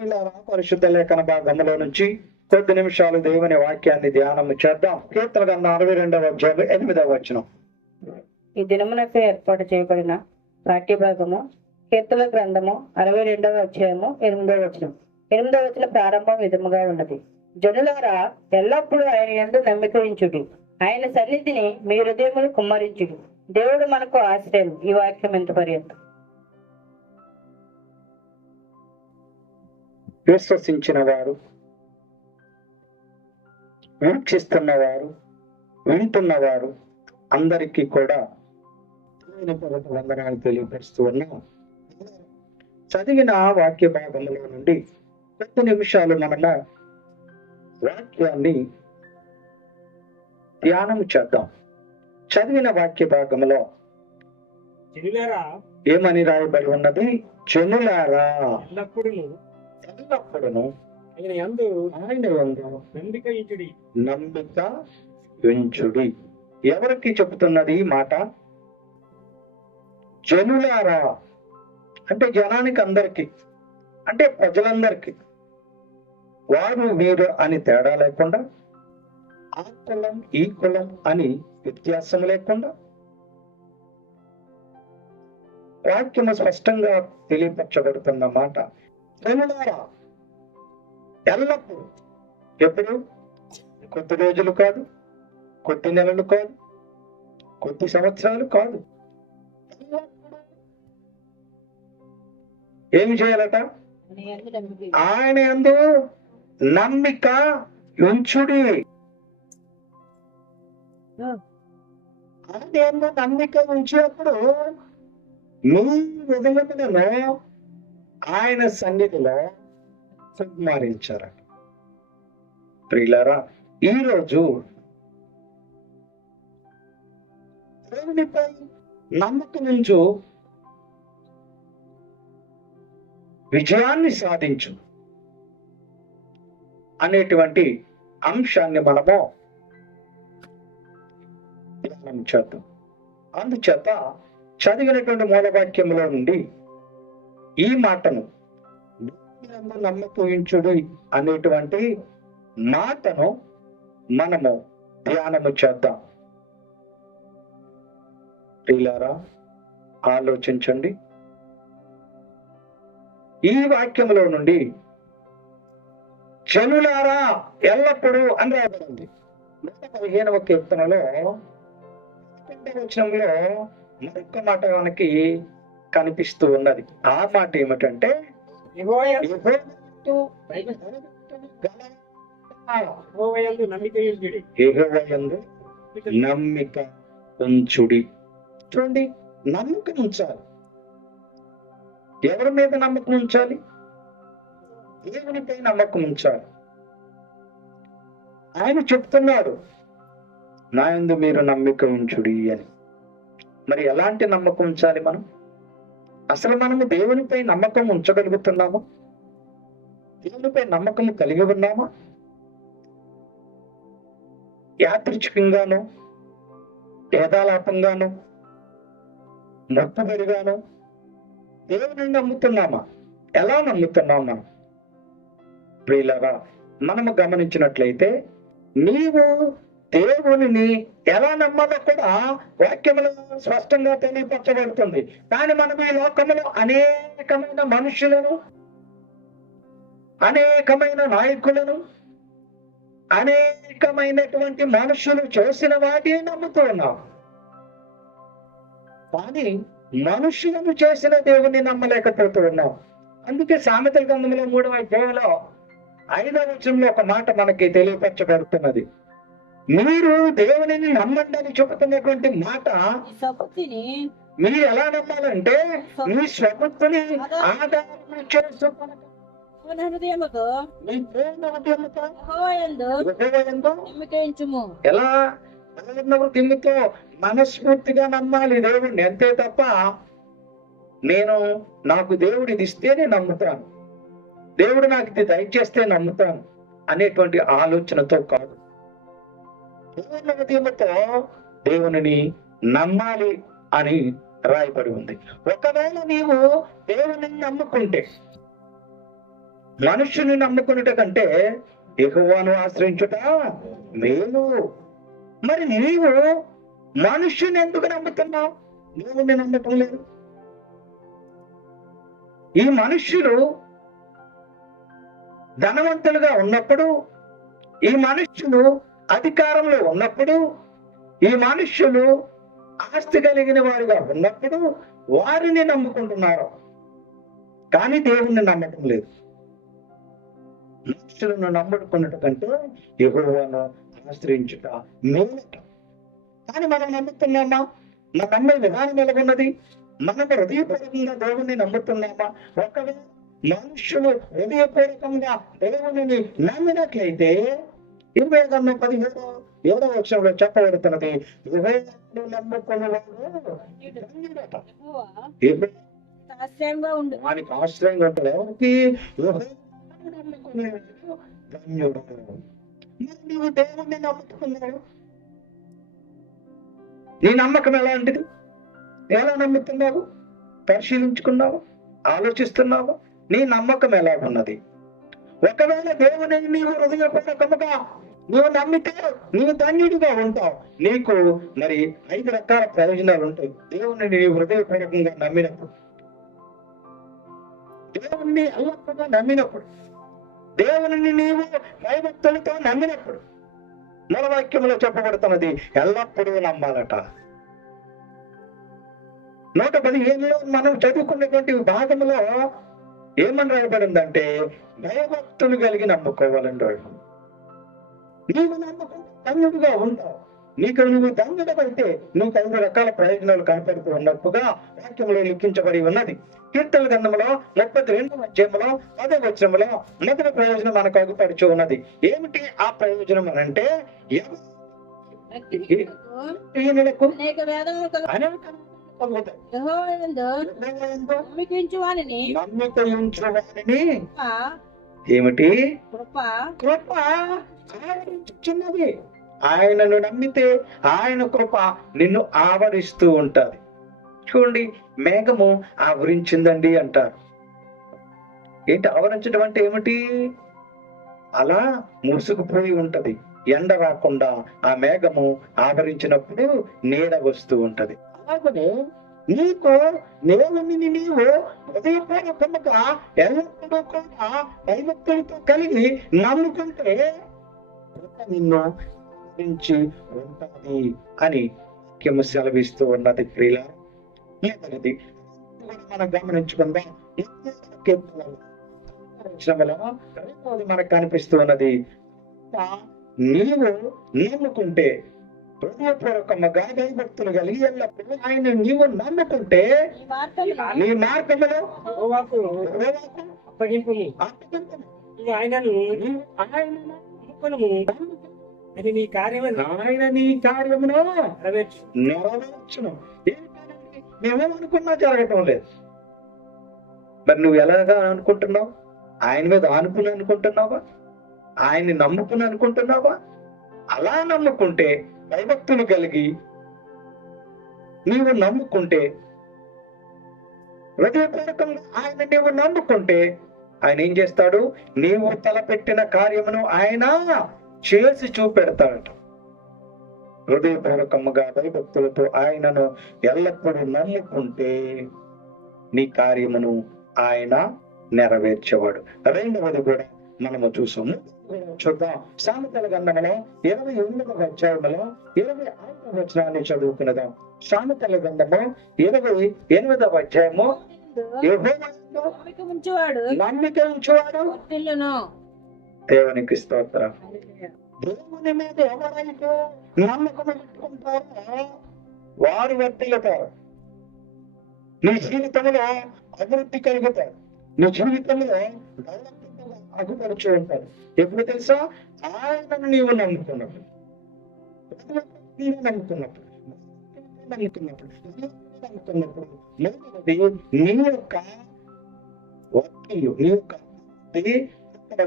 ప్రియులారా, పరిశుద్ధ లేఖన భాగంలో నుంచి కొద్ది నిమిషాలు దేవుని వాక్యాన్ని ధ్యానం చేద్దాం. కీర్తన గ్రంథం 62వ అధ్యాయం 8వ వచనం. ఈ దినమునకు ఏర్పాటు చేయబడిన పాఠ్య భాగము కీర్తన గ్రంథము 62వ అధ్యాయము 8వ వచనం. 8వ వచనం ప్రారంభం విధముగా ఉన్నది. జనులారా, ఎల్లప్పుడూ ఆయన యందు నమ్మిక ఉంచుడి, ఆయన సన్నిధిని మీ హృదయములు కుమ్మరించుడు. దేవుడు మనకు ఆశ్రయం. ఈ వాక్యం ఎంత పర్యంతం. విశ్వసించిన వారు, వీక్షిస్తున్నవారు, వింటున్నవారు అందరికీ కూడా వందనాలు తెలియపరుస్తూ ఉన్నాం. చదివిన వాక్య భాగంలో నుండి కొద్ది నిమిషాలు మనము వాక్యాన్ని ధ్యానం చేద్దాం. చదివిన వాక్య భాగంలో ఏమని రాయబడి ఉన్నది? జనులారా, ఎల్లప్పుడూ ఆయన యందు నమ్మిక ఉంచుడి. ఎవరికి చెబుతున్నది ఈ మాట? జనులారా అంటే జనానికి అందరికి, అంటే ప్రజలందరికీ. వారు వీరు అని తేడా లేకుండా, ఆ కులం ఈ కులం అని వ్యత్యాసం లేకుండా వాక్యము స్పష్టంగా తెలియపరచబడుతున్న మాట. జనులారా, ఎల్లప్పుడూ. ఎప్పుడు? కొద్ది రోజులు కాదు, కొద్ది నెలలు కాదు, కొద్ది సంవత్సరాలు కాదు. ఏమి చేయాలట? ఆయన యందు నమ్మిక ఉంచుడి. ఆయన యందు నమ్మిక ఉంచినప్పుడు మీ హృదయములను ఆయన సన్నిధిలో సంస్మరించారు. ప్రియులారా, ఈరోజు దేవునిపై నమ్మకం ఉంచు, విజయాన్ని సాధించు అనేటువంటి అంశాన్ని మనము ధ్యానం చేద్దాం. అందుచేత చదివినటువంటి మూలవాక్యంలో నుండి ఈ మాటను నమ్మకం అనేటువంటి మాటను మనము ధ్యానము చేద్దాం. ప్రియులారా, ఆలోచించండి. ఈ వాక్యంలో నుండి జనులారా ఎల్లప్పుడూ అని రాబడింది. 115వ కీర్తనలో వచనంలో మరొక మాట మనకి కనిపిస్తూ ఉన్నది. ఆ మాట ఏమిటంటే, నమ్మిక ఉంచుడి. చూడండి, నమ్మకం ఉంచాలి. ఎవరి మీద నమ్మకం ఉంచాలి? దేవునిపై నమ్మకం ఉంచాలి. ఆయన చెప్తున్నాడు, నా యందు మీరు నమ్మిక ఉంచుడి అని. మరి ఎలాంటి నమ్మకం ఉంచాలి మనం? అసలు మనము దేవునిపై నమ్మకం ఉంచగలుగుతున్నామా? దేవునిపై నమ్మకం కలిగి ఉన్నామా? యాదృచ్ఛికంగాను, యథాలాపంగాను, మొక్కుబడిగాను దేవుని నమ్ముతున్నామా? ఎలా నమ్ముతున్నాం మనం? ప్రియులారా, మనము గమనించినట్లయితే నీవు దేవునిని ఎలా నమ్మాలో కూడా వాక్యములో స్పష్టంగా తెలియపరచబడుతుంది. కానీ మనం ఈ లోకములో అనేకమైన మనుషులను, అనేకమైన నాయకులను, అనేకమైనటువంటి మనుషులు చేసిన వాటిని నమ్ముతూ ఉన్నాం. కానీ మనుషులను చేసిన దేవుని నమ్మలేకపోతూ ఉన్నాం. అందుకే సామెతల గ్రంథంలో 3వ అధ్యాయంలో 5వ వచనంలో ఒక మాట మనకి తెలియపరచబడుతున్నది. మీరు దేవునిని నమ్మండి అని చెబుతున్నటువంటి మాట మీరు ఎలా నమ్మాలంటే, మీ స్వబుద్ధిని ఆధారం చేసుకుని ఎలా వృద్ధితో మనస్ఫూర్తిగా నమ్మాలి దేవుడిని. అంతే తప్ప నాకు దేవుడు ఇది ఇస్తే నేను నమ్ముతాను, దేవుడు నాకు ఇది దయచేస్తే నమ్ముతాను అనేటువంటి ఆలోచనతో కాదు. దేవుని హృదయంతో దేవునిని నమ్మాలి అని రాయబడి ఉంది. ఒకవేళ నీవు దేవుని నమ్ముకుంటే, మనుష్యుని నమ్ముకున్నట కంటే యెహోవాను ఆశ్రయించుట మేలు. మరి నీవు మనుష్యుని ఎందుకు నమ్ముతున్నావు? దేవుణ్ణి నమ్మటం లేదు. ఈ మనుష్యులు ధనవంతులుగా ఉన్నప్పుడు, ఈ మనుష్యులు అధికారంలో ఉన్నప్పుడు, ఈ మనుష్యులు ఆస్తి కలిగిన వారిగా ఉన్నప్పుడు వారిని నమ్ముకుంటున్నారు, కానీ దేవుణ్ణి నమ్మటం లేదు. మనుషులను నమ్ముకున్నట్టు కంటే యెహోవాను ఆశ్రయించుట మేలట. కానీ మనం నమ్ముతున్నామా? మన నమ్మే విధానం ఎలాగున్నది? మనం హృదయపూర్వకంగా దేవుణ్ణి నమ్ముతున్నామా? ఒకవేళ మనుషులు హృదయపూర్వకంగా దేవుని నమ్మినట్లయితే 27:17 వచనంలో చెప్పబడుతున్నది, యెహోవాను నమ్ముకునేవాడు ధన్యుడట. వానికి ఆశ్రయంగా ఉంటుంది. ఎవరికి? యెహోవాను నమ్ముకునేవాడు ధన్యుడు. మరి నీవు దేవుణ్ణి నమ్ముతున్నావు, నీ నమ్మకం ఎలాంటిది? ఎలా నమ్ముతున్నావు? పరిశీలించుకున్నావు? ఆలోచిస్తున్నావు? నీ నమ్మకం ఎలా ఉన్నది? ఒకవేళ దేవుని నీవు హృదయపూర్వకముగా నువ్వు నమ్మితే నీవు ధన్యుడిగా ఉంటావు. నీకు మరి 5 రకాల ప్రయోజనాలు ఉంటాయి దేవుని నీవు హృదయపూర్వకంగా నమ్మినప్పుడు. దేవుణ్ణి అల్లప్పుగా నమ్మినప్పుడు, దేవుని నీవు భయభక్తులతో నమ్మినప్పుడు, మూలవాక్యంలో చెప్పబడుతున్నది ఎల్లప్పుడూ నమ్మాలట. 115లో మనం చదువుకున్నటువంటి భాగంలో ఏమని రాయబడిందంటే భయభక్తులు కలిగి నమ్ముకోవాలండి. నీవు నమ్మకం ధన్యుడిగా ఉంటావు. నువ్వు ధన్యుడమైతే నీకు 5 రకాల ప్రయోజనాలు కనపడుతూ ఉన్నట్టుగా వాక్యంలో లిఖించబడి ఉన్నది. కీర్తన గ్రంథంలో 32వ అధ్యాయంలో 10వ వచనంలో మొదటి ప్రయోజనం మనకు అగుపడుచు ఉన్నది. ఏమిటి ఆ ప్రయోజనం అనంటే, ఏమిటి? కృప ఆవరించుచున్నది. ఆయనను నమ్మితే ఆయన కృప నిన్ను ఆవరిస్తూ ఉంటది. చూడండి, మేఘము ఆవరించిందండి అంటారు. ఏంటి ఆవరించడం అంటే? ఏమిటి? అలా మూసుకుపోయి ఉంటది. ఎండ రాకుండా ఆ మేఘము ఆవరించినప్పుడు నీడ వస్తూ ఉంటది. అలాగనే నీకు దేవుని నీవు హృదయపూర్వకముగా ఎల్లప్పుడూ కూడా భయభక్తులతో కలిగి నమ్ముకుంటే నిన్ను నుంచి ఉంటది అని వాక్యము సెలవిస్తూ ఉన్నది. ప్రియులారా, మొదటిది మనం గమనించుకుందాం. మనకు కనిపిస్తూ ఉన్నది, నీవు నమ్ముకుంటే హృదయపూర్వకంగా భయభక్తులు కలిగి ఎల్లప్పుడూ ఆయన నీవు నమ్ముకుంటే నీ మార్గంలో ఆయన నీ కార్యమును నెరవేర్చును. మేమేమనుకున్నా జరగటం లేదు. మరి నువ్వు ఎలాగా అనుకుంటున్నావు? ఆయన మీద ఆనుకుని అనుకుంటున్నావా? ఆయన్ని నమ్ముకుని అనుకుంటున్నావా? అలా నమ్ముకుంటే భయభక్తులు కలిగి నీవు నమ్ముకుంటే, హృదయపూర్వకంగా ఆయన నీవు నమ్ముకుంటే ఆయన ఏం చేస్తాడు? నీవు తలపెట్టిన కార్యమును ఆయన చేసి చూపెడతాడట. హృదయపూర్వకముగా భయభక్తులతో ఆయనను ఎల్లప్పుడూ నమ్ముకుంటే నీ కార్యమును ఆయన నెరవేర్చేవాడు. రెండవది కూడా మనము చూసాము. చూద్దాం. సామెతల గ్రంథంలో 28వ అధ్యాయంలో 25వ వచనాన్ని చదువుకున్నదాం. సామెతల గ్రంథము 28వ అధ్యాయము, నమ్మిక ఉంచువాడు దేవునికి స్తోత్రం. దేవుని మీద ఎవరైతే నమ్మకం పెట్టుకుంటారో వారు వర్తిల్లుతారు. నీ జీవితంలో అభివృద్ధి కలుగుతారు. నీ జీవితంలో అగుపరుచు ఉంటారు. ఎప్పుడు తెలుసా? ఆయనను నీవు నమ్ముకున్నప్పుడు, నమ్ముకున్నప్పుడు నీ యొక్క వర్తిల్లు, నీ యొక్క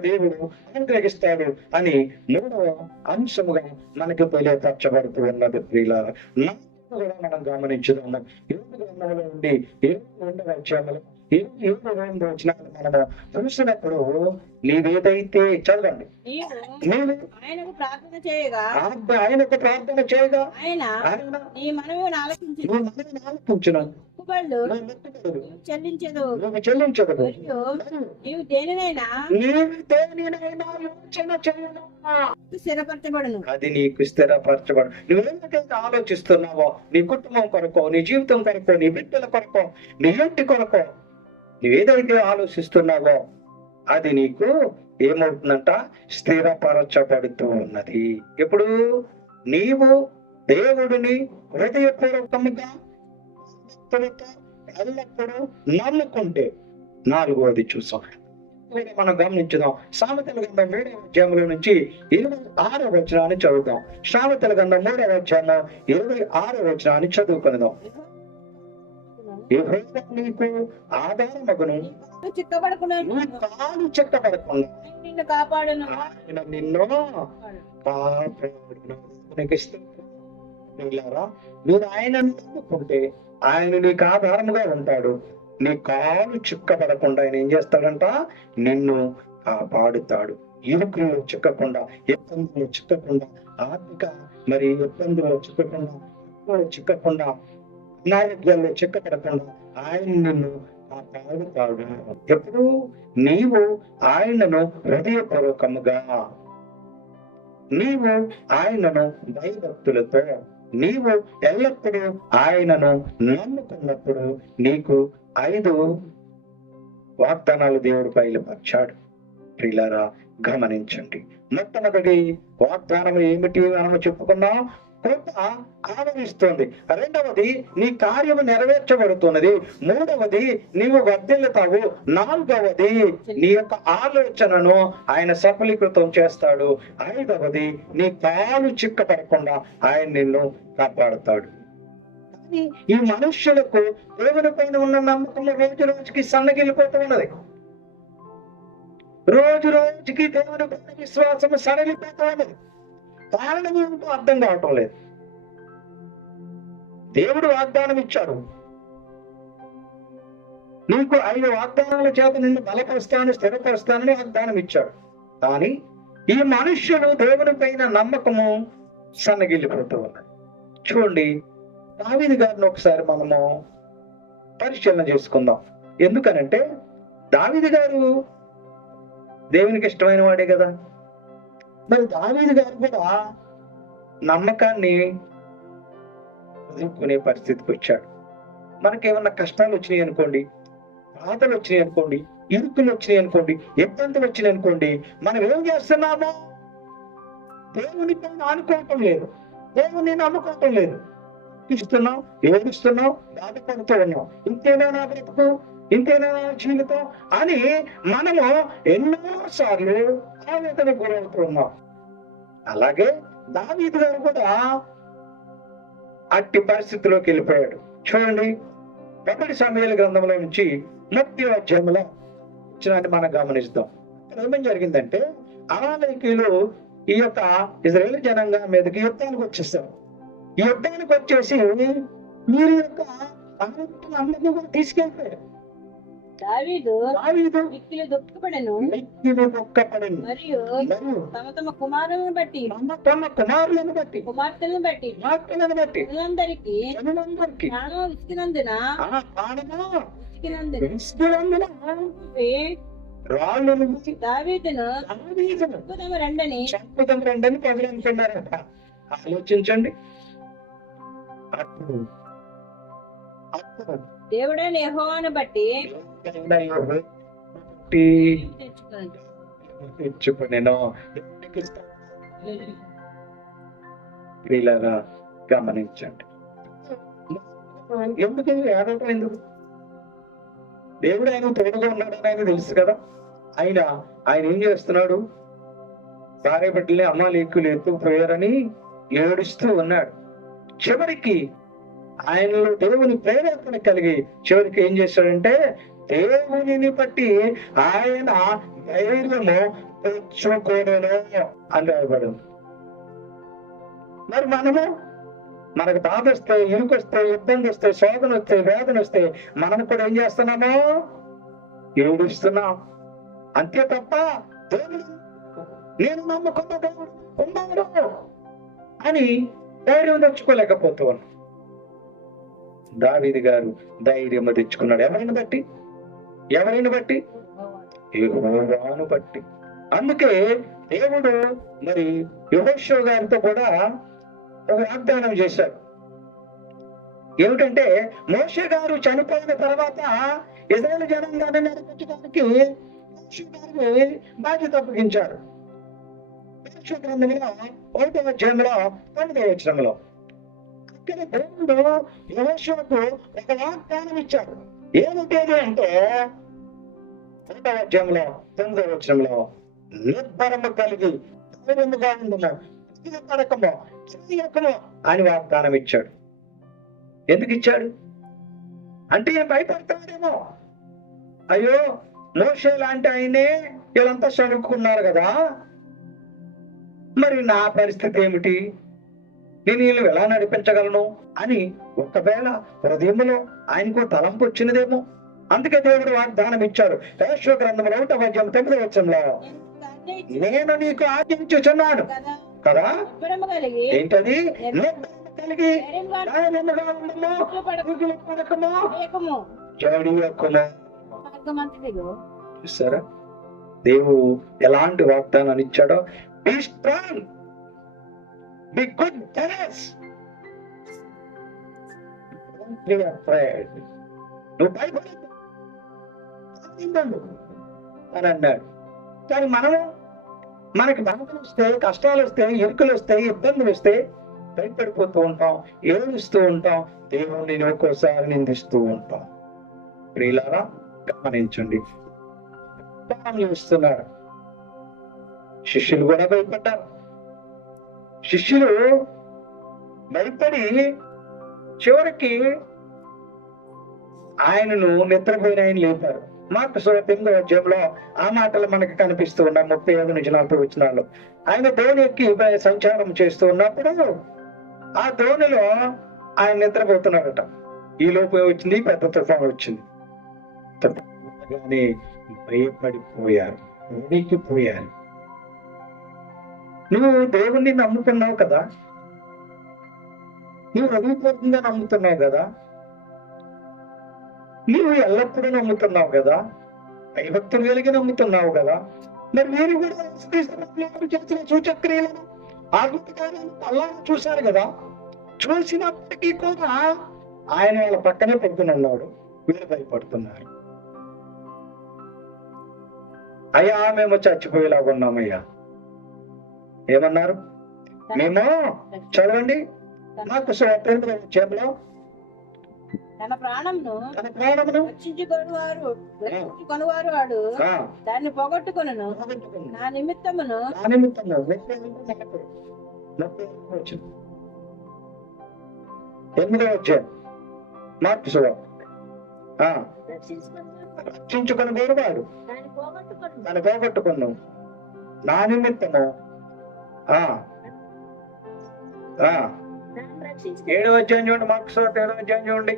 దేవుడు అనుగ్రహిస్తాడు అని 3వ అంశముగా మనకు తెలియపరచబడుతూ ఉన్నది. ప్రియులారా, కూడా మనం గమనించుతున్నాం. 7వ గ్రంథంలో నుండి 22వ అధ్యాయంలో వచనాలు మనము చూసినప్పుడు నీవేదైతే చదవండి, నీవు ఆయనకు ప్రార్థన చేయగా ఆయనకు ప్రార్థన చేయగా ఆయన ఆయన నీ మనవి ఆలకించి నీ మనవిని ఆలకించును, మొక్కుబళ్ళు నువ్వు మొక్కుబడులు చెల్లించదు. నువ్వు చెల్లించదు, మరియు నీవు దేనినైనా నీవు దేనినైనా యోచన చేయను, స్థిరపరచబడును. అది నీకు స్థిరపరచబడు. నువ్వేంటైతే ఆలోచిస్తున్నావో నీ కుటుంబం కొరకో, నీ జీవితం కొరకో, నీ బిడ్డల కొరకో, నీ ఇంటి కొరకో, నువ్వేదైతే ఆలోచిస్తున్నావో అది నీకు ఏమవుతుందంట, స్థిరపరచబడుతూ ఉన్నది. ఇప్పుడు నీవు దేవుడిని హృదయపూర్వకముగా భక్తులతో ఎల్లప్పుడూ నమ్ముకుంటే, నాలుగవది చూసాం మనం గమనించుదాం. సామెతల గ్రంథం 3వ అధ్యాయంలో నుంచి 26వ వచనాన్ని చదువుతాం. సామెతల గ్రంథం 3వ అధ్యాయం 26వ వచనాన్ని చదువుకుందాం. యెహోవా నీకు ఆధారమగును, చిక్కబడకుండా నీ కాలు చెక్కబడకుండా నిన్ను కాపాడును. ఆయన నిన్ను కాపాడును. నీకు ఇస్తారా? మీరు ఆయన నమ్ముకుంటే ఆయన నీకు ఆధారముగా ఉంటాడు. నీ కాలు చిక్కబడకుండా ఆయన ఏం చేస్తాడంట, నిన్ను కాపాడుతాడు. ఇరుకుల్లో చిక్కకుండా, ఇబ్బందుల్లో చిక్కకుండా, ఆర్థిక మరి ఇబ్బందుల్లో చిక్కకుండా, అనారోగ్యాల్లో చిక్కపడకుండా ఆయన నిన్ను కాపాడుతాడు. ఎప్పుడు నీవు ఆయనను హృదయపూర్వకముగా, నీవు ఆయనను భయభక్తులతో, నీవు ఎల్లప్పుడూ ఆయనను నమ్ముకున్నప్పుడు నీకు 5 వాగ్దానాలు దేవుడు బయలుపరిచాడు. ప్రియులారా గమనించండి. మొట్టమొదటి వాగ్దానం ఏమిటి మనము చెప్పుకున్నాం? కృప ఆవరిస్తుంది. రెండవది నీ కార్యము నెరవేర్చబడుతున్నది. మూడవది నీవు వర్ధిల్లుతావు. నాలుగవది నీ యొక్క ఆలోచనను ఆయన సఫలీకృతం చేస్తాడు. ఐదవది నీ కాలు చిక్కపడకుండా ఆయన నిన్ను కాపాడుతాడు. కానీ ఈ మనుష్యులకు దేవుని పైన ఉన్న నమ్మకం రోజు రోజుకి సన్నగిల్లిపోతూ ఉన్నది. రోజు రోజుకి దేవుని పైన విశ్వాసం సడలిపోతూ ఉన్నది. కారణం ఏమిటో అర్థం కావటం లేదు. దేవుడు వాగ్దానం ఇచ్చాడు, నీకు 5 వాగ్దానాల చేత నిన్ను బలపరుస్తాను, స్థిరపరుస్తానని వాగ్దానం ఇచ్చాడు. కానీ ఈ మనుష్యుడు దేవుని పైన నమ్మకము సన్నగిల్లిపోతూ ఉన్నది. చూడండి, దావీదు గారిని ఒకసారి మనము పరిశీలన చేసుకుందాం. ఎందుకనంటే దావీదు గారు దేవునికి ఇష్టమైన వాడే కదా. మరి దావీదు గారు కూడా నమ్మకాన్ని వదులుకునే పరిస్థితికి వచ్చాడు. మనకేమన్నా కష్టాలు వచ్చినాయి అనుకోండి, బాధలు వచ్చినాయి అనుకోండి, ఇరుకులు వచ్చినాయి అనుకోండి, ఇబ్బందులు వచ్చినాయి అనుకోండి, మనం ఏం చేస్తున్నామో దేవుని పైన అనుకోవటం లేదు, దేవుని నమ్ముకోవటం లేదు. ఇస్తున్నాం, ఏడుస్తున్నాం, బాధపడుతూ ఉన్నాం. ఇంతేనా నా బ్రతుకు, ఇంతేనా నా జీవితం అని మనము ఎన్నోసార్లు ఆవేదన గురవుతూ ఉన్నాం. అలాగే దావీదు గారు కూడా అట్టి పరిస్థితిలోకి వెళ్ళిపోయాడు. చూడండి, 1 సమూయేలు గ్రంథంలో నుంచి 30వ అధ్యాయంలో వచ్చినాన్ని మనం గమనిస్తాం. ఏమేం జరిగిందంటే అమాలేకీయులు ఈ యొక్క ఇశ్రాయేలు జనాంగం మీదకి యుద్ధానికి వచ్చేసారు. ఈ యుద్ధానికి వచ్చేసి మీరు యొక్క అందరినీ కూడా తీసుకెళ్ళిపోయారు. దావీదు మిక్కిలి దుఃఖపడెను మరియు తమ తమ కుమారులను బట్టి కుమార్తెలను బట్టి జనులందరికీ ప్రాణం ఇచ్చినందున దావీదును చంపుదాం రండని ప్రజలు అనుకున్నారట. ఆలోచించండి. దేవుడైన యెహోవాను బట్టి తెచ్చుకునేను. ప్రియులారా గమనించండి. ఎందుకు ఏడవటం ఎందుకు? దేవుడు ఆయన తోడుగా ఉన్నాడని ఆయన తెలుసు కదా. ఆయన ఏం చేస్తున్నాడు? భార్య బిడ్డల్ని అమాలేకీయులు ఎత్తుకుపోయారని ఏడుస్తూ ఉన్నాడు. చివరికి ఆయనలో దేవుని ప్రేరేపణ కలిగి చివరికి ఏం చేశాడంటే దేవునిని బట్టి ఆయన ధైర్యము తెచ్చుకోలేను అని రాయబడింది. మరి మనము మనకు బాధ వస్తే, ఇరుకు వస్తే, ఇబ్బంది వస్తే, శోధన వస్తే, వేదన వస్తే మనం కూడా ఏం చేస్తున్నాము? ఏడుస్తున్నాం. అంతే తప్ప దేవుడు నేను నమ్ముకున్న దేవుడు ఉన్నాడు అని ధైర్యం తెచ్చుకోలేకపోతూ ఉన్నాం. దావీదు గారు ధైర్యం తెచ్చుకున్నాడు. ఎవరిని బట్టి? యెహోవాను బట్టి. అందుకే దేవుడు మరి యెహోషువ గారితో కూడా ఒక వాగ్దానం చేశాడు. ఏమిటంటే, మోషే గారు చనిపోయిన తర్వాత ఇశ్రాయేలు జనాంగాన్ని నడిపించడానికి యెహోషువ గారికి బాధ్యత అప్పగించారు. యెహోషువ గ్రంథంలో 1వ అధ్యాయంలో 9వ వచనంలో ఇక్కడ దేవుడు యెహోషువకు ఒక వాగ్దానం ఇచ్చాడు. ఏమిటేది అంటే 1వ అధ్యాయంలో 9వ వచనంలో, నిబ్బరము కలిగి ధైర్యముగా ఉండుము, పడకము చేయకము అని వాగ్దానం ఇచ్చాడు. ఎందుకు ఇచ్చాడు అంటే, భయపడతాడేమో. అయ్యో, మోషే లాంటి ఆయనే వీళ్ళంతా చదువుకున్నారు కదా, మరి నా పరిస్థితి ఏమిటి? నేను వీళ్ళు ఎలా నడిపించగలను అని ఒకవేళ హృదయంలో ఆయనకు తలంపు వచ్చినదేమో. అందుకే దేవుడు వాగ్దానం ఇచ్చాడు. యెహోషువ గ్రంథంలో 1వ అధ్యాయం 9వ వచనంలో, నేను నీకు ఆజ్ఞించుచున్నాను కదా. ఏంటది? కలిగి ధైర్యముగా ఉండుము, దిగులు పడకము, జడియకుము. చూసారా దేవుడు ఎలాంటి వాగ్దానాన్ని ఇచ్చాడో? Be strong, be good courage, don't be afraid. నువ్వు భయపడద్దు అని అన్నాడు. కానీ మనకి బాధలు వస్తే, కష్టాలు వస్తే, ఇరుకులు వస్తే, ఇబ్బందులు వస్తే భయపడిపోతూ ఉంటాం, ఏడుస్తూ ఉంటాం, దేవుడిని ఒక్కోసారి నిందిస్తూ ఉంటాం. ప్రియులారా గమనించండి, చూస్తున్నారు. శిష్యులు కూడా భయపడ్డారు. శిష్యులు భయపడి చివరికి ఆయనను నిద్రపోయిన ఆయన లేపారు. మార్కు సువార్త 8వ అధ్యాయంలో ఆ మాటలు మనకు కనిపిస్తూ ఉన్నాయి. 35 నుంచి 40 వచనాలు. ఆయన ధోని ఎక్కి సంచారం చేస్తూ ఉన్నప్పుడు ఆ ధోనిలో ఆయన నిద్రపోతున్నాడట. ఈ లోపు వచ్చింది పెద్ద తుఫాను వచ్చింది. భయపడిపోయారు, వణికిపోయారు. నువ్వు దేవుణ్ణి నమ్ముతున్నావు కదా, నువ్వు హృదయపూర్వకంగా నమ్ముతున్నావు కదా, నీవు ఎల్లప్పుడూ నమ్ముతున్నావు కదా, భయభక్తులు కలిగి నమ్ముతున్నావు కదా, మరి మీరు కూడా చేసిన సూచక్రియలను, అద్భుత కార్యాలను అల్లాహ్ చూశారు కదా. చూసినప్పటికీ కూడా ఆయన వాళ్ళ పక్కనే పెడుతున్నాడు. వీళ్ళు భయపడుతున్నారు. అయ్యా మేము చచ్చిపోయేలాగా ఉన్నామయ్యా. ఏమన్నారు? మేము చదవండి నాకు చేపలో తన ప్రాణమును రక్షించుకొనువారు వాడు దాన్ని పోగొట్టుకొనును. నా నిమిత్తమును మార్కు సువార్త రక్షించుకొని వాడు దాన్ని పోగొట్టుకున్నావు. నా నిమిత్తము 7వ అధ్యాయం చూడండి. మార్కు సువార్త 7వ అధ్యాయం చూడండి.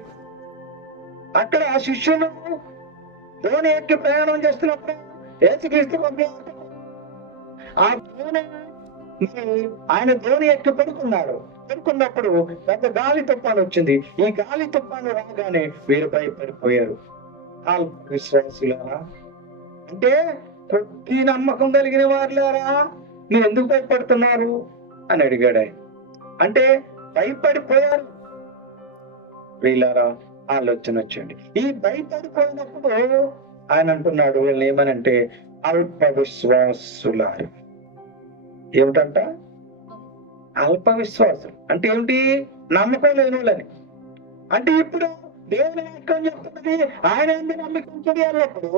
అక్కడ ఆ శిష్యులు ధోని ఎక్కి ప్రయాణం చేస్తున్నప్పుడు యేసుక్రీస్తు ఆ ధోని ఆయన ధోని ఎక్కి పడుకున్నప్పుడు పెద్ద గాలి తుఫాను వచ్చింది. ఈ గాలి తుఫాను రాగానే వీరు భయపడిపోయారు. అల్ప విశ్వాసులారా, అంటే కొద్ది నమ్మకం కలిగిన వారులారా, మీరు ఎందుకు భయపడుతున్నారు అని అడిగాడు ఆయన. అంటే భయపడిపోయారు. వీళ్ళారా ఆలోచన వచ్చండి. ఈ భయపడిపోయినప్పుడు ఆయన అంటున్నాడు వీళ్ళని ఏమనంటే అల్ప విశ్వాసులారు. ఏమిటంట? అల్ప విశ్వాసం అంటే ఏమిటి? నమ్మకం లేని వాళ్ళని. అంటే ఇప్పుడు దేవుని వాక్యం చెప్తున్నది ఆయన ఎందుకు నమ్మకం చూడాలప్పుడు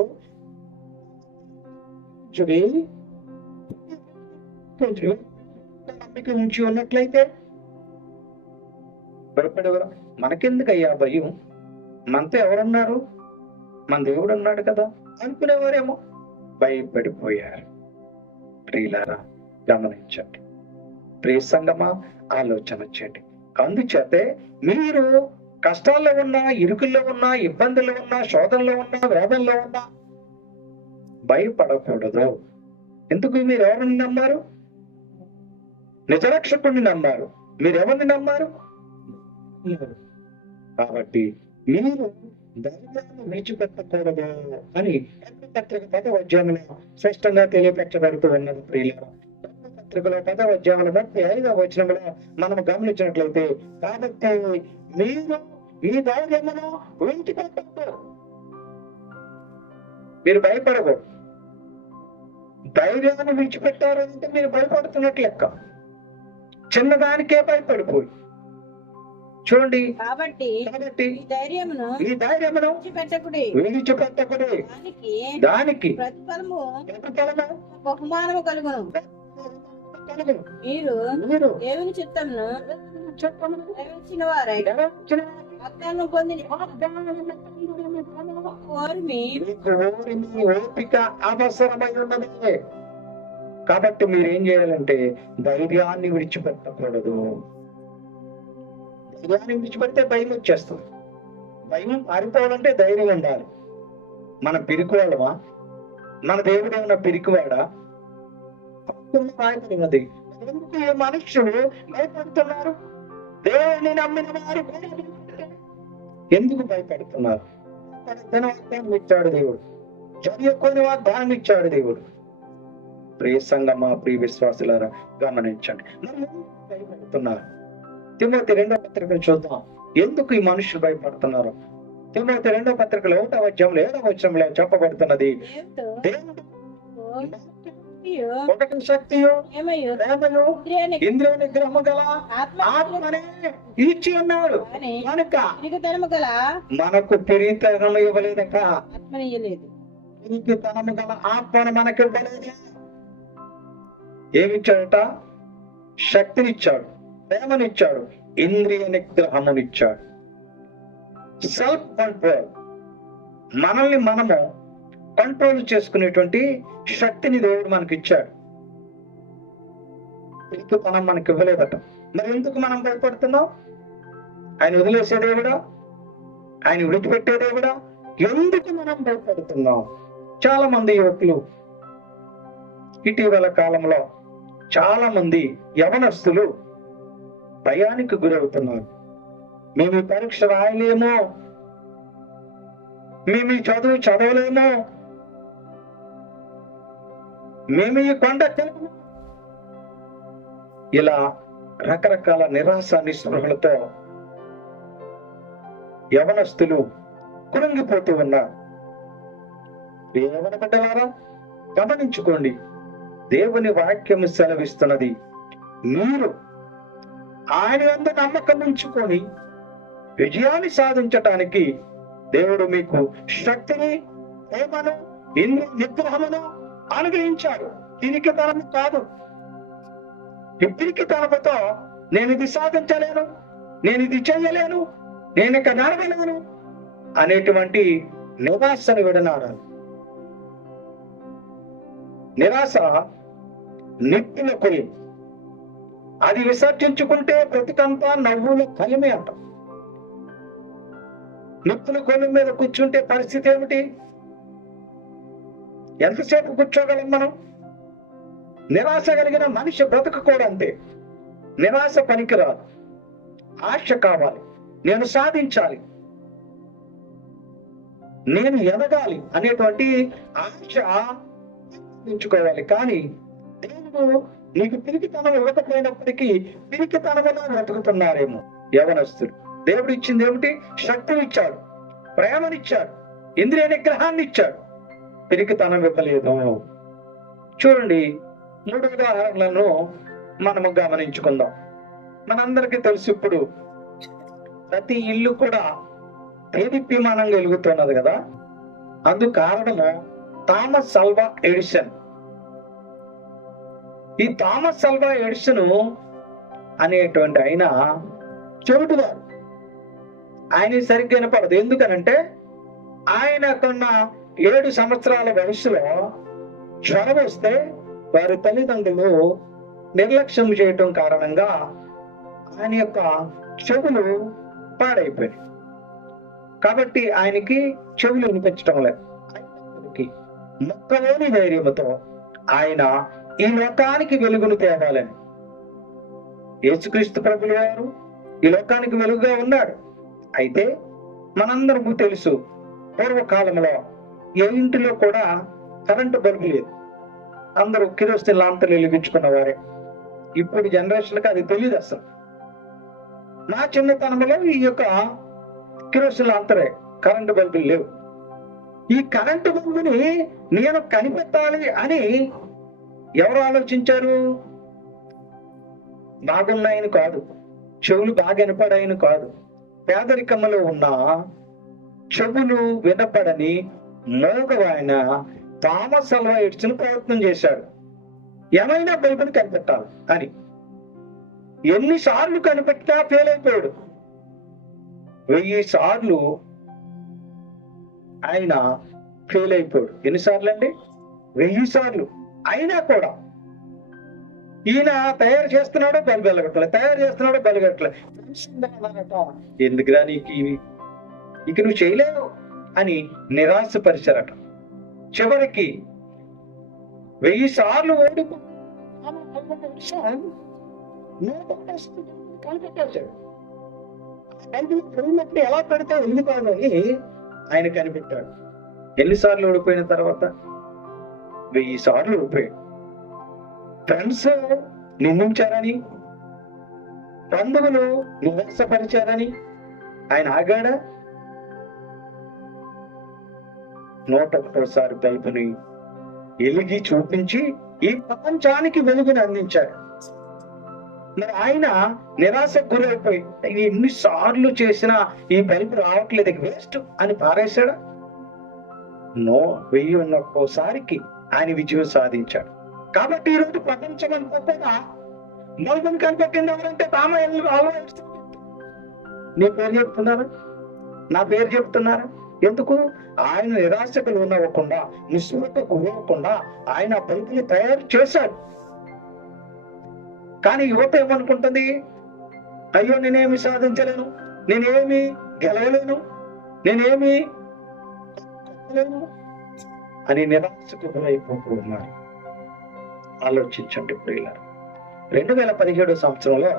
నమ్మకం ఉంచి ఉన్నట్లయితే భయపడేవారు. మనకెందుకు అయ్యా భయం? మనతో ఎవరున్నారు? మన దేవుడు ఉన్నాడు కదా అనుకునేవారేమో. భయపడిపోయారు. ప్రియులారా గమనించండి. ప్రియ సంగమా ఆలోచన చేయండి. అందుచేతే మీరు కష్టాల్లో ఉన్నా, ఇరుకుల్లో ఉన్నా, ఇబ్బందుల్లో ఉన్నా, శోధనలో ఉన్నా, వేదనలో ఉన్నా భయపడకూడదు. ఎందుకు? మీరు ఎవరిని నమ్మారు? నిజరక్షకుడిని నమ్మారు. మీరు ఎవరిని నమ్మారు? కాబట్టి మీరు ధైర్యాన్ని విడిచిపెట్టకూడదు అని పత్రిక 10వ అధ్యాయంలో స్పష్టంగా తెలియపెట్టబడుతూ ఉన్నది. ప్రియులారా, పత్రికలో 10వ అధ్యాయంలో 35వ వచనంలో మనం గమనించినట్లయితే, కాబట్టి మీరు ఈ ధైర్యమును విడిచిపెట్టకూడదు. మీరు భయపడకూడదు. ధైర్యాన్ని విడిచిపెట్టారు అంటే మీరు భయపడుతున్నట్లు లెక్క. చిన్నదానికే భయపడిపోయి చూడండి. కాబట్టి ఈ ధైర్యమును విడిచిపెట్టకుడి. దానికి ప్రతిఫలము ప్రతిఫలము బహుమానము కలుగును. మీరు దేవుని చిత్తమును నెరవేర్చిన వారై వాగ్దానము పొందిన ఓపిక అవసరమై ఉన్నది. కాబట్టి మీరేం చేయాలంటే ధైర్యాన్ని విడిచిపెట్టకూడదు. ధైర్యాన్ని విడిచిపెడితే భయం వచ్చేస్తుంది. భయం పారిపోవాలంటే ధైర్యం ఉండాలి. మన పిరికివాడమా? మన దేవుడు ఏమన్నా పిరికివాడా? రాయబడినది. ఎందుకు ఈ మనుషులు భయపడుతున్నారు? దేవుని నమ్మిన వారు ఎందుకు భయపడుతున్నారు? వాగ్దానం ఇచ్చాడు దేవుడు. చదువుకొని వాగ్దానం ఇచ్చాడు దేవుడు. ప్రియ సంగమా, ప్రియ విశ్వాసులారా గమనించండి. మరి ఎందుకు భయపడుతున్నారు? తిమోతి 2వ పత్రికను చూద్దాం. ఎందుకు ఈ మనుషులు భయపడుతున్నారు? తిమోతి 2వ పత్రికలో 1వ అధ్యాయంలో 7వ వచనంలో చెప్పబడుతున్నది, దేవుడు ఒకటి శక్తియు ప్రేమయు ఇంద్రియ నిగ్రహము గల ఆత్మనే ఇచ్చి ఉన్నాడు. కనుక మనకు పిరితనము ఇవ్వలేదక, పిరికితనము గల ఆత్మను మనకు ఇవ్వలేదు. ఏమిచ్చాడట? శక్తినిచ్చాడు, ప్రేమనిచ్చాడు, ఇంద్రియ నిగ్రహమునిచ్చాడు. సెల్ఫ్ కంట్రోల్, మనల్ని మనము కంట్రోల్ చేసుకునేటువంటి శక్తిని దేవుడు మనకి ఇచ్చాడు. పిరికితనం మనకి ఇవ్వలేదట. మరి ఎందుకు మనం భయపడుతున్నాం? ఆయన వదిలేసే దేవుడా? ఆయన విడిచిపెట్టే దేవుడా? ఎందుకు మనం భయపడుతున్నాం? చాలా మంది యువకులు ఇటీవల కాలంలో చాలా మంది యవనస్తులు భయానికి గురవుతున్నారు. మేము ఈ పరీక్ష రాయలేమో, మేము ఈ చదువు చదవలేమో, మేము ఈ కొండ ఇలా రకరకాల నిరాశ నిస్పృహలతో యవనస్తులు కురంగిపోతూ ఉన్నారు. యవన బిడ్డలారా గమనించుకోండి, దేవుని వాక్యం సెలవిస్తున్నది, మీరు ఆయన యందు నమ్మకం ఉంచుకొని విజయాన్ని సాధించటానికి దేవుడు మీకు శక్తిని, ప్రేమను, నిగ్రహమును అనుగ్రహించాడు. పిరికితనము కాదు. పిరికితనముతో నేను ఇది సాధించలేను, నేను ఇది చేయలేను, నేను ఇక నడవలేను అనేటువంటి నిరాశను విడనాడాలి. నిరాశ నిప్పుల కొలి, అది విసర్జించుకుంటే బ్రతికంతా నవ్వుల కలిమి అంట. నిప్పుల కొలి మీద కూర్చుంటే పరిస్థితి ఏమిటి? ఎంతసేపు కూర్చోగలం మనం? నిరాశ కలిగిన మనిషి బ్రతుకు కూడా అంతే. నిరాశ పనికిరాదు. ఆశ కావాలి, నేను సాధించాలి, నేను ఎదగాలి అనేటువంటి ఆశ ఉంచుకోవాలి. కానీ దేవుడు నీకు పిరికితనం ఇవ్వకపోయినప్పటికీ పిరికితనంలో బ్రతుకుతున్నారేమో యవనస్తులు. దేవుడు ఇచ్చింది ఏమిటి? శక్తిని ఇచ్చాడు, ప్రేమనిచ్చాడు, ఇంద్రియ నిగ్రహాన్ని ఇచ్చాడు, పిరికితనం ఇవ్వలేదు. చూడండి, 3 ఉదాహరణలను మనము గమనించుకుందాం. మనందరికీ తెలుసు, ఇప్పుడు ప్రతి ఇల్లు కూడా దేదీప్యమానంగా వెలుగుతున్నది కదా. అందుకు కారణము థామస్ ఆల్వా ఎడిసన్. ఈ థామస్ ఆల్వా ఎడిసన్ అనేటువంటి ఆయన చెవిటివారు. ఆయన సరిగ్గా వినపడదు. ఎందుకనంటే ఆయనకున్న 7 సంవత్సరాల వయసులో జ్వరం వస్తే వారి తల్లిదండ్రులు నిర్లక్ష్యం చేయటం కారణంగా ఆయన యొక్క చెవులు పాడైపోయాయి. కాబట్టి ఆయనకి చెవులు వినిపించడం లేదు. అయినప్పటికీ మొక్కలోని ధైర్యముతో ఆయన ఈ లోకానికి వెలుగును తేవాలని, యేసుక్రీస్తు ప్రభుల వారు ఈ లోకానికి వెలుగుగా ఉన్నాడు. అయితే మనందరికీ తెలుసు, పూర్వకాలంలో ఏ ఇంటిలో కూడా కరెంటు బల్బు లేదు. అందరూ కిరోసిన్ లాంతర్లు వెలిగించుకున్న వారే. ఇప్పుడు జనరేషన్కి అది తెలియదు అసలు. నా చిన్నతనంలో ఈ యొక్క కిరోసిన్ లాంతరే, కరెంటు బల్బులు లేవు. ఈ కరెంటు బల్బుని నేను కనిపెట్టాలి అని ఎవరు ఆలోచించారు? బాగున్నాయని కాదు, చెవులు బాగా వినపడాయని కాదు. పేదరికంలో ఉన్న చెవులు వినపడని మోగవాయన థామస్ అల్వా ఎడిసన్ ప్రయత్నం చేశాడు, ఏమైనా బల్బుని కనిపెట్టాలి అని. ఎన్నిసార్లు కనిపెట్టినా ఫెయిల్ అయిపోయాడు. 1000 సార్లు ఆయన ఫెయిల్ అయిపోయాడు. ఎన్నిసార్లు అండి? 1000 సార్లు. అయినా కూడా ఈయన తయారు చేస్తున్నాడో బల్బు వెలగట్లేదు, తయారు చేస్తున్నాడో బలిగట్లేదు. ఎందుకురా నీకు ఇక నువ్వు చేయలేవు అని నిరాశపరిచారట. చివరికి 1000 సార్లు కనిపెట్టాడు. ఎలా పెడితే ఎందుకు కాదని ఆయన కనిపెట్టాడు. ఎన్నిసార్లు ఓడిపోయిన తర్వాత? 1000 సార్లు ఓడిపోయాడు. ఫ్రెండ్స్ నిందించారని, బంధువులు నిరాశపరిచారని ఆయన ఆగాడా? 101సారి బల్బుని వెలిగి చూపించి ఈ ప్రపంచానికి వెలుగుని అందించాడు. మరి ఆయన నిరాశకు గురైపోయి ఎన్నిసార్లు చేసినా ఈ బల్బు రావట్లేదు, వేస్ట్ అని పారేశాడా? 1001సారికి ఆయన విజయం సాధించాడు. కాబట్టి ఈరోజు ప్రపంచం అంతా కూడా బల్బుని కనిపెట్టింది ఎవరంటే నీ పేరు చెప్తున్నారా? నా పేరు చెప్తున్నారా? ఎందుకు? ఆయన నిరాశకు లోనవ్వకుండా, నిస్పృహకు గురవ్వకుండా ఆయన బల్బుని తయారు చేశాడు. కానీ యువత ఏమనుకుంటుంది? అయ్యో నేనేమి సాధించలేను, నేనేమి గెలవలేను, నేనేమి అని నిరాశకు గురైపోతూ ఉన్నారు. ఆలోచించండి ప్రియులారా. 2017 సంవత్సరంలో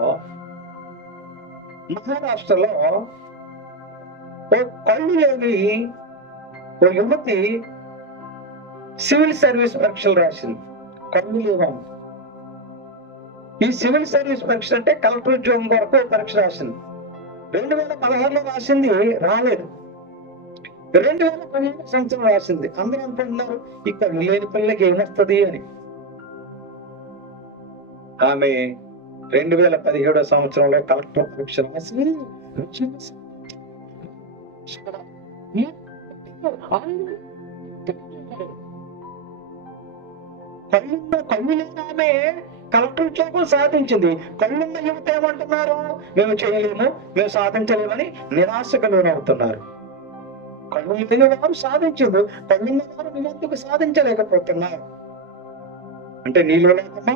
మహారాష్ట్రలో ఓ కళ్ళు లేని ఓ యువతి సివిల్ సర్వీస్ పరీక్షలు రాసింది. కళ్ళు లేవా? ఈ సివిల్ సర్వీస్ పరీక్ష అంటే కలెక్టర్ ఉద్యోగం కొరకు పరీక్ష రాసింది. 2016లో రాసింది, రాలేదు. 2017 సంవత్సరం రాసింది. అందరూ అనుకుంటున్నారు ఇక్కడ లేని పిల్లలకి ఏమొస్తుంది అని. ఆమె 2017 సంవత్సరంలో కలెక్టర్ పరీక్ష రాసి కళ్ళు లేని ఆమె కలెక్టర్ ఉద్యోగం సాధించింది. కళ్ళున్న యువత ఏమంటున్నారు? మేము చేయలేము, మేము సాధించలేమని నిరాశకు లోనవుతున్నారు. కళ్ళు లేని వారు సాధించదు, కళ్ళున్న వారు నిరంతకు సాధించలేకపోతున్నారు. అంటే నీలో లేకమా,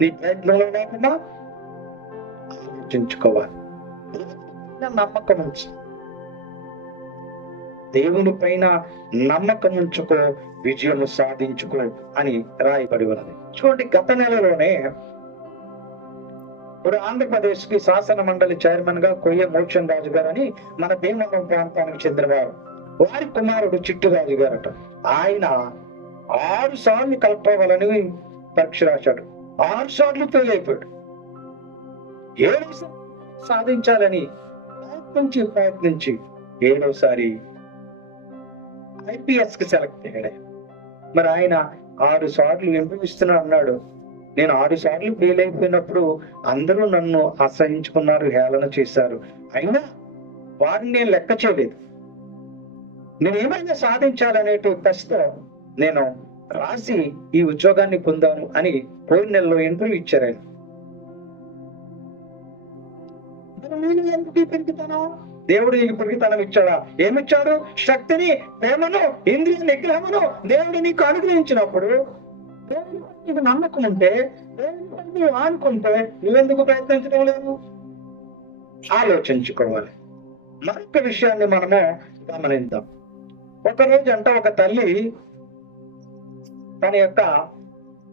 నీ ప్రయత్నంలో లేకుండా ఆలోచించుకోవాలి. నమ్మకం ఉంచు, దేవుని పైన నమ్మకం ఉంచుకో, విజయం సాధించుకో అని రాయబడి ఉన్నది. చూడండి, గత నెలలోనే ఇప్పుడు ఆంధ్రప్రదేశ్ కి శాసన మండలి చైర్మన్ గా కొయ్య మోక్షం రాజు గారు అని మన భీమవరం ప్రాంతానికి చెందినవారు. వారి కుమారుడు చిట్టురాజు గారట. ఆయన 6 సార్లు కలెక్టర్ అవ్వాలని పరీక్ష రాశాడు. 6 సార్లు ఫెయిల్ అయిపోయాడు. 7 సాధించాలని ప్రయత్నించి 7వసారి IPS కి సెలెక్ట్ అయ్యాడు. మరి ఆయన 6 సార్లు ఎంపిస్తున్నాడు అన్నాడు. నేను 6 సార్లు ఫెయిల్ అయిపోయినప్పుడు అందరూ నన్ను అసహించుకున్నారు, హేళన చేశారు. అయినా వారిని నేను లెక్క చేయలేదు. నేను ఏమైనా సాధించాలనేటు కష్టం నేను రాసి ఈ ఉద్యోగాన్ని పొందాను అని పోయిన నెలలో ఇంటర్వ్యూ ఇచ్చారు ఆయన. నేను ఎందుకు పెరుగుతాను? దేవుడు నీకు పెరుగుతనం ఇచ్చాడా? ఏమిచ్చాడు? శక్తిని, ప్రేమను, ఇంద్రియ నిగ్రహమును దేవుడు నీకు అనుగ్రహించినప్పుడు నీకు నమ్మకం ఉంటే దేవునిపై నువ్వు ఆనుకుంటే నువ్వెందుకు ప్రయత్నించడం లేదు? ఆలోచించుకోవాలి. మరొక విషయాన్ని మనము గమనిద్దాం. ఒకరోజు అంట ఒక తల్లి తన యొక్క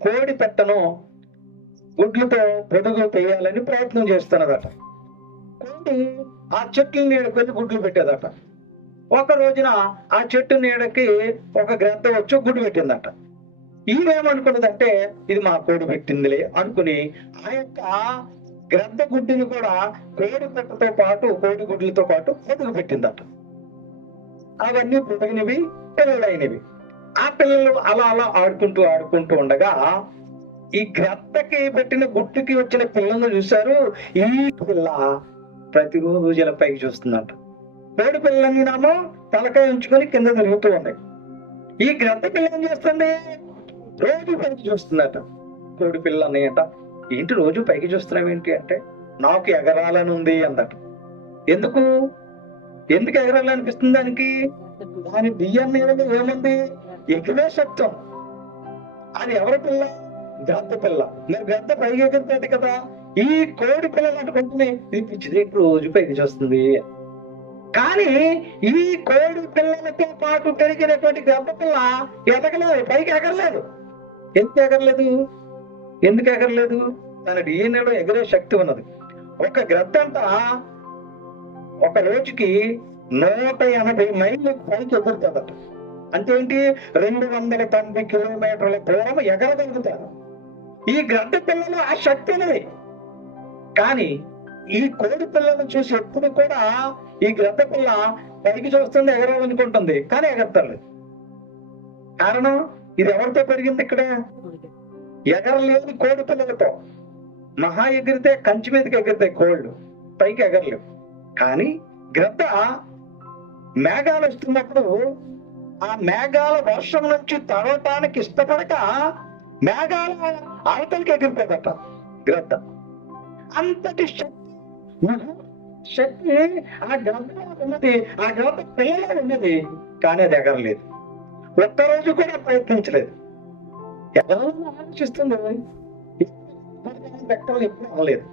కోడి పెట్టను గుడ్లతో పొదుగు వేయాలని ప్రయత్నం చేస్తున్నదట. కోడి ఆ చెట్ల నీడకు వెళ్ళి గుడ్లు పెట్టేదట. ఒక రోజున ఆ చెట్టు నీడకి ఒక గ్రద్ద వచ్చి గుడ్డు పెట్టిందట. ఈమెమనుకున్నదంటే ఇది మా కోడి పెట్టిందిలే అనుకుని ఆ యొక్క గ్రద్ద గుడ్డుని కూడా కోడి పెట్టతో పాటు కోడి గుడ్లతో పాటు పొదుగు పెట్టిందట. అవన్నీ పొదిగినవి, పిల్లలైనవి. ఆ పిల్లలు అలా అలా ఆడుకుంటూ ఉండగా ఈ గ్రద్దకి పెట్టిన గుట్టుకి వచ్చిన పిల్లలను చూశారు. ఈ పిల్ల ప్రతిరోజు ఇలా పైకి చూస్తుందంట. కోడి పిల్లలన్నీ నామో తలకాయ ఉంచుకొని కింద తిరుగుతూ ఉన్నాయి. ఈ గ్రద్ద పిల్ల ఏం చేస్తుంది? రోజు పైకి చూస్తుందట. కోడి పిల్ల అన్నయ్యట, ఏంటి రోజు పైకి చూస్తున్నావు ఏంటి అంటే, నాకు ఎగరాలని ఉంది అందట. ఎందుకు ఎగరాలనిపిస్తుంది దానికి? దాని బియ్యం మీద ఏముంది? ఎగిరే శక్తం. అది ఎవరి పిల్ల? గ్రద్ద పిల్ల. మరి గ్రద్ద పైకి ఎగురుతుంది కదా. ఈ కోడి పిల్లలు అనుకుంటున్నాయి ఇది పిచ్చిది రోజు పైకి చూస్తుంది. కానీ ఈ కోడి పిల్లలతో పాటు పెరిగినటువంటి గ్రద్ద పిల్ల ఎదగలేదు, పైకి ఎగరలేదు. ఎందుకు ఎగరలేదు? తన డిఎన్ఏలో ఎగిరే శక్తి ఉన్నది. ఒక గ్రద్ద అంట ఒక రోజుకి 180 మైళ్ళు పైకి ఎగురుతుందట. అంటే ఏంటి? 290 కిలోమీటర్ల దూరం ఎగరగలుగుతారు. ఈ గ్రద్ద పిల్లలు ఆ శక్తి ఉన్నది. కానీ ఈ కోడి పిల్లలను చూసి ఎప్పుడు కూడా ఈ గ్రద్ద పిల్ల పైకి చూస్తుంది, ఎగరాలనుకుంటుంది, కానీ ఎగరతలేదు. కారణం ఇది ఎవరితో పెరిగింది? ఇక్కడ ఎగరలేని కోడి పిల్లలతో. మహా ఎగిరితే కంచి మీదకి ఎగిరితాయి కోళ్ళు, పైకి ఎగరలేవు. కానీ గ్రద్ద మేఘాలు వస్తున్నప్పుడు ఆ మేఘాల వర్షం నుంచి తడవటానికి ఇష్టపడక మేఘాల అవతలికి ఎగిరిపోదట గ్రద్ద. అంతటి శక్తి ఆ గ్రద్ద ఉన్నది, ఆ గ్రద్ద పిల్లలు ఉన్నది. కానీ అది ఎగరలేదు. ఒక్కరోజు కూడా ప్రయత్నించలేదు. ఎగరాలని ఆలోచిస్తుంది, ఎప్పుడు అనలేదు.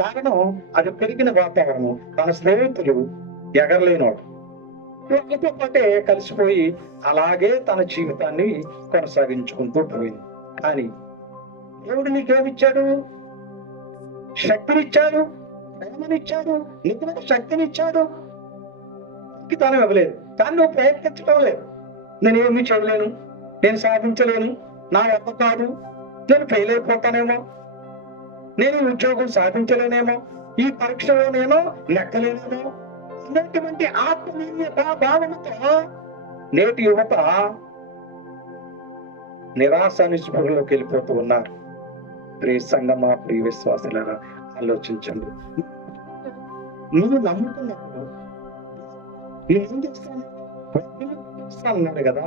కారణం అది పెరిగిన వాతావరణం. తన స్నేహితులు ఎగరలేనోడు, వాళ్ళతో పాటే కలిసిపోయి అలాగే తన జీవితాన్ని కొనసాగించుకుంటూ పోయింది. కానీ దేవుడు నీకేమిచ్చాడు? శక్తినిచ్చాడు, ప్రేమనిచ్చాడు, నిజమైన శక్తినిచ్చాడు. తనం ఇవ్వలేదు. కానీ నువ్వు ప్రయత్నించడం లేదు. నేనేమి చేయలేను, నేను సాధించలేను, నా వల్ల కాదు, నేను ఫెయిల్ అయిపోతానేమో, నేను ఉద్యోగం సాధించలేనేమో, ఈ పరీక్షలో నేను నెక్కలేనేమో అనేటువంటి ఆత్మీయత భావనతో నేటి యువత నిరాశ నిస్పృహలోకి వెళ్ళిపోతూ ఉన్నారు. ప్రియ సంగమా, ప్రియ విశ్వాసులారా, ఆలోచించండి. నువ్వు నమ్ముకున్నప్పుడు నేనేం చేస్తాను అన్నాడు కదా.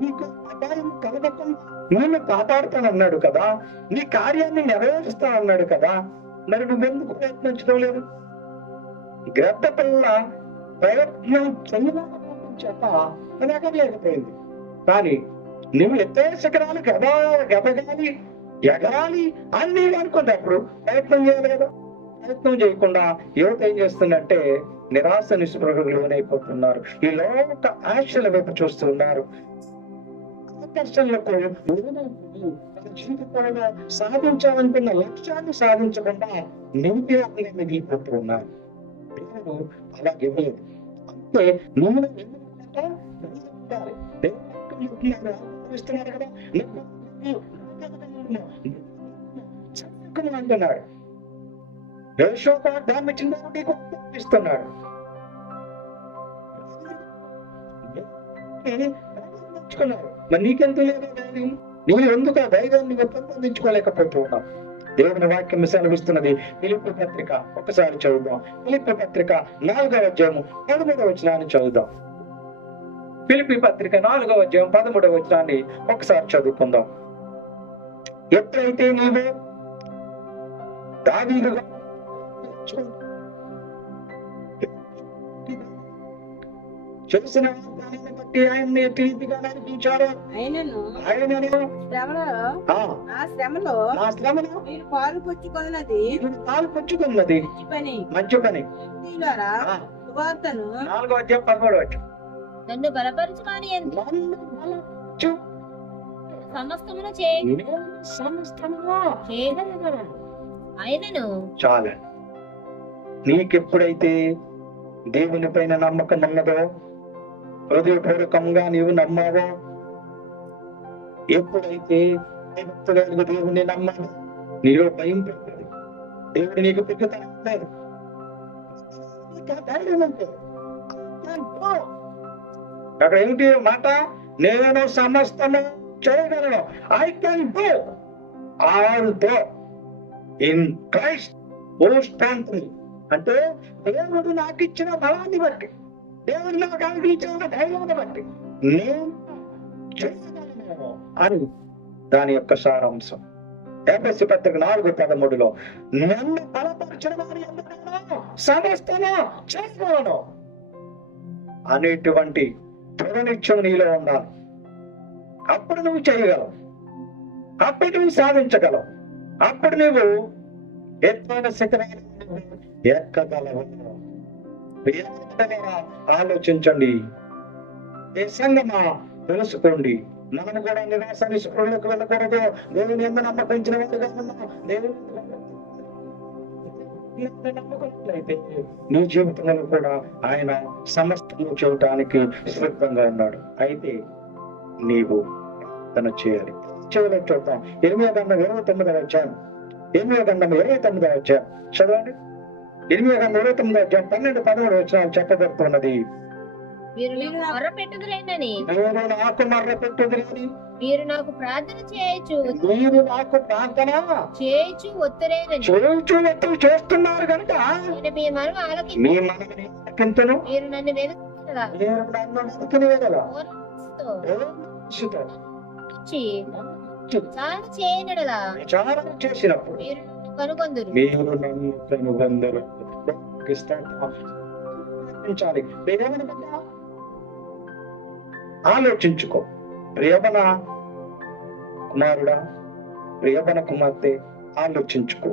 నీకు అపాయం కలగకుండా నేను కాపాడుతానన్నాడు కదా. నీ కార్యాన్ని నెరవేరుస్తానన్నాడు కదా. మరి నువ్వెందుకు ప్రయత్నించడం లేదు? గ్రద్ద పిల్ల ప్రయత్నం చేయలేకపోవడం చేత ఎగరలేకపోయింది. కానీ నువ్వు ఎత్తైన శిఖరాలకు ఎదగాలి, ఎగరాలి అని నేను అనుకున్నప్పుడు ప్రయత్నం చేయాలి కదా. ప్రయత్నం చేయకుండా యువత ఏం చేస్తుందంటే నిరాశ నిస్పృహలకు లోనైపోతున్నారు. ఈ లోక ఆశల వైపు చూస్తున్నారు. ఆకర్షణలకు జీవితంలో సాధించాలనుకున్న లక్ష్యాన్ని సాధించకుండా నింపేవాళ్ళని మిగిలిపోతూ ఉన్నారు. దేవుడు అలా ఇవ్వలేదు. అంటే నువ్వు ఇస్తున్నారు కదా అంటున్నాడు. యెహోషువ ఇస్తున్నాడు. మరి నీకెందుకు లేదు ధైర్యం? నువ్వు ఎందుకు ఆ ధైర్యాన్ని పెంపొందించుకోలేకపోతూ ఉన్నావు? దేవుని వాక్యం సెలవిస్తున్నది. ఫిలిప్పీ పత్రిక ఒకసారి చదువుదాం. ఫిలిప్పీ పత్రిక 4వ అధ్యాయము 13వ వచనాన్ని చదువుదాం. ఫిలిప్పీ పత్రిక 4వ అధ్యాయం 13వ వచనాన్ని ఒకసారి చదువుకుందాం. ఎప్పుడైతే నీవు దావీదుగా చేసిన వాగ్దానాన్ని బట్టి వారికి ఆయన్ని తీపిగా నడిపించారు. అయినను ఆయనను శ్రమలో ఆ ఆ శ్రమలో నా శ్రమను మీరు పాలు పుచ్చుకున్నది నేను పాలు పుచ్చుకున్నది మంచి పని. మంచి పని. భక్తియులారా, ఆ, సువార్తను 4వ అధ్యాయం 13వ వచనం. నన్ను బలపరచుకొని నన్ను బలపరచు, సమస్తమును నేను సమస్తమును చేయగలను. ఆయనను చాలు. నీకెప్పుడైతే దేవుని పైన నమ్మకం ఉన్నదో, హృదయపూర్వకంగా నీవు నమ్మావో, ఎప్పుడైతే భక్తులకు దేవుని నమ్మావో, నీలో భయం పెడుతుంది. దేవుడు నీకు పెరుగుతాను లేదు. ధైర్యం ఉంటే అక్కడ ఏమిటి మాట? నేను సమస్తము చేయగలను. I can do all though in Christ who strength me. అంటే దేవుడు నాకు ఇచ్చిన బలాన్ని బట్టి, దేవుడు నాకు అందించిన ధైర్యాన్ని బట్టి నేను చేయగలను అని దాని యొక్క సారాంశం. ఎఫెసీ పత్రిక 4:13 నన్ను బలపరిచిన వారి అందరూ సమస్తము చేయగలను అనేటువంటి దృఢనిశ్చయం నీలో ఉండాలి. అప్పుడు నువ్వు చేయగలవు, అప్పుడు నువ్వు సాధించగలవు, అప్పుడు నువ్వు ఎత్తైన శిఖరాలను ఎక్కగలవు. ఆలోచించండి. ఏ సంగమా తెలుసుకోండి. మనం కూడా నిరాశ నిస్పృహలకు వెళ్ళకూడదు. దేవుని ఎంత నమ్మకించిన వాడుగా ఉన్నాం. దేవుని నమ్మకట్లయితే నీ జీవితంలో కూడా ఆయన సమస్తము చేయటానికి సిద్ధంగా ఉన్నాడు. అయితే నీవు తను చేయాలి. చివరి చూద్దాం. 8వ గండం 29వ అధ్యాయం. 8వ గండం 29వ అధ్యాయం చదవండి. 8వ గండం 29వ అధ్యాయం 12-13 వచనాలు చెప్పబడుతున్నది. మీరు నాకు మొర్ర పెట్టుదురేనని, మీరు నాకు మర్ర పెట్టుదురని, మీరు నాకు ప్రార్థన చేయొచ్చు మీరు నాకు ప్రార్థన చేయొచ్చు ఒత్తురేనని, చేస్తూ చేస్తున్నారు కనుక నేను మీ మనవి ఆలకించి మీ మనని ఆలకించును. మీరు నన్ను వెతుకుతున్నదా మీరు నన్ను వెతుకునేదలా వచ్చి చాలా చేయనడలా విచారణ చేసినప్పుడు మీరు నన్ను కనుగొందురు. మీరు నన్ను కనుగొందరు. ఆలోచించుకో. ప్రియమన కుమారుడా, ప్రియమన కుమార్తె, ఆలోచించుకో.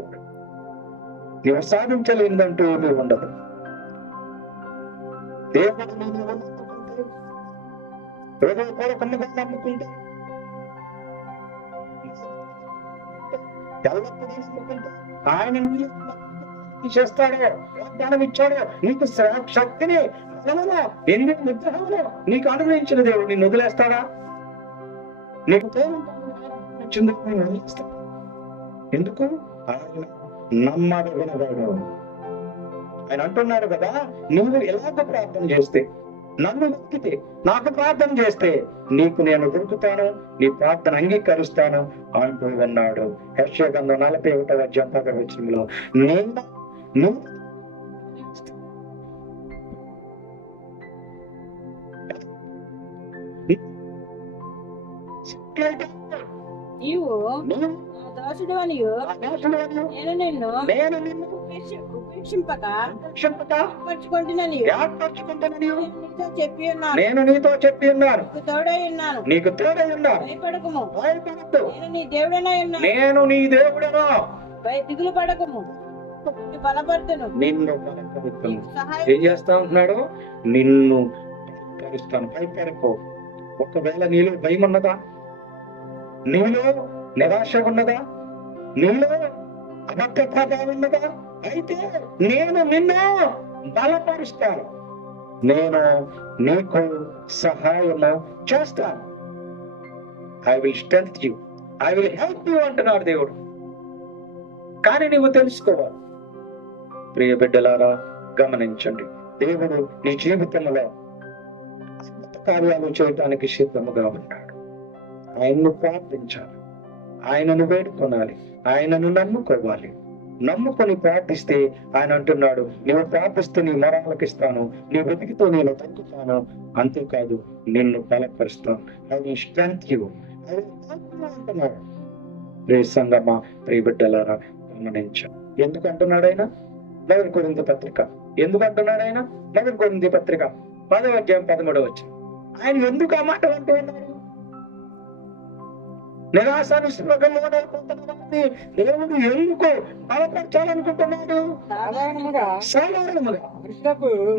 నువ్వు సాధించలేనిదంటూ ఏమీ ఉండదు. దేవుడు నేను నమ్ముకుంటే, హృదయపూర్వకంగా నమ్ముకుంటే, ఎల్లప్పుడూ నమ్ముకుంటే ఆయన చేస్తాడు. వాగ్దానం ఇచ్చాడు. నీకు శక్తిని బలమును ఎన్ని నిగ్రహమును నీకు అనుగ్రహించిన దేవుడు నిన్ను వదిలేస్తాడా? నీకు వదిలేస్తాడు. ఎందుకు? ఆయన నమ్మదగినవాడు. ఆయన అంటున్నాడు కదా, నువ్వు ఎలాగ ప్రార్థన చేస్తే, నన్ను వెతికితే, నాకు ప్రార్థన చేస్తే నీకు నేను దొరుకుతాను, నీ ప్రార్థన అంగీకరిస్తాను అంటూ ఉన్నాడు. యెషయా గ్రంథం 41వ అధ్యాయం 10వ వచనంలో నువ్వు నీవు దోషుడు అని నేను నిన్ను ఉపేక్షింపక ఏర్పరచుకుంటున్నాను. నీతో చెప్పి ఉన్నాను. నేను నీతో చెప్పి ఉన్నాను. నీకు తోడై ఉన్నాను. నీకు తోడై ఉన్నాను. భయపడకుము. భయపడద్దు. నేను నీ దేవుడనై ఉన్నాను. నేను నీ దేవుడను. దిగులు పడకము. నిన్ను బలపడుతును. నిన్ను బలపరుస్తాను. సహాయం ఏం చేస్తా ఉంటున్నాడు? నిన్ను బలపరుస్తాను. భయపడకో. ఒకవేళ నీలో భయం ఉన్నదా? నీలో నిరాశ ఉన్నదా? నీలో అబద్ధత ఉన్నదా? అయితే నేను నిన్ను బలపరుస్తాను. నేను నీకు సహాయము చేస్తాను. I will strength you, I will help you అంటున్నాడు దేవుడు. కానీ నువ్వు తెలుసుకోవాలి. ప్రియ బిడ్డలారా, గమనించండి. దేవుడు నీ జీవితంలో అద్భుత కార్యాలు చేయడానికి సిద్ధముగా ఉన్నాడు. ఆయన్ను ప్రార్థించాలి, ఆయనను వేడుకొనాలి, ఆయనను నమ్ముకోవాలి. నమ్ముకొని ప్రార్థిస్తే ఆయన అంటున్నాడు, నువ్వు ప్రార్థిస్తే నీ మరాలకిస్తాను, నీ వెతికితో నేను తగ్గుతాను, అంతేకాదు నిన్ను బలపరుస్తాను. అది స్ట్రెంగ్త్ యు అంటున్నాడు. ప్రియ సంగమా, ప్రియ బిడ్డలారా, గమనించాలి. ఎందుకు అంటున్నాడు ఆయన? 1 కొరింథీ పత్రిక. ఎందుకు అంటున్నాడు ఆయన? 1 కొరింథీ పత్రిక 10వ అధ్యాయం 13వ వచనం. ఆయన ఎందుకు ఆ మాట అంటూ ఉన్నారు? నిరాశానుష్పకంలో అయిపోతున్న వారిని దేవుడు ఎందుకు బలపరచాలనుకుంటున్నాడు? సాధారణముగా సాధారణముగా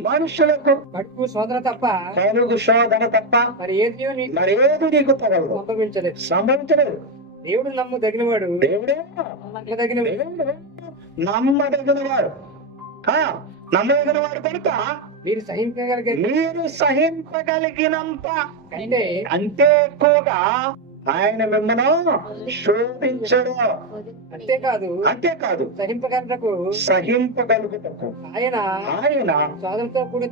మనుషులకు కడుపు శోధన తప్ప కలుగు శోధన తప్ప మరేది నీకు తగలదు, సంభవించలేదు. దేవుడు నమ్మదగినవాడు, దేవుడే నమ్మదగినవాడు. నమ్మదగిన వాడు. నమ్మదగిన వాడు కనుక మీరు సహింపగలిగినంత అంతే ఎక్కువగా ఆయన మిమ్మల్ని శోధించడు. అంతేకాదు సహింపగలుగుటకు ఆయన శోధనతో కూడి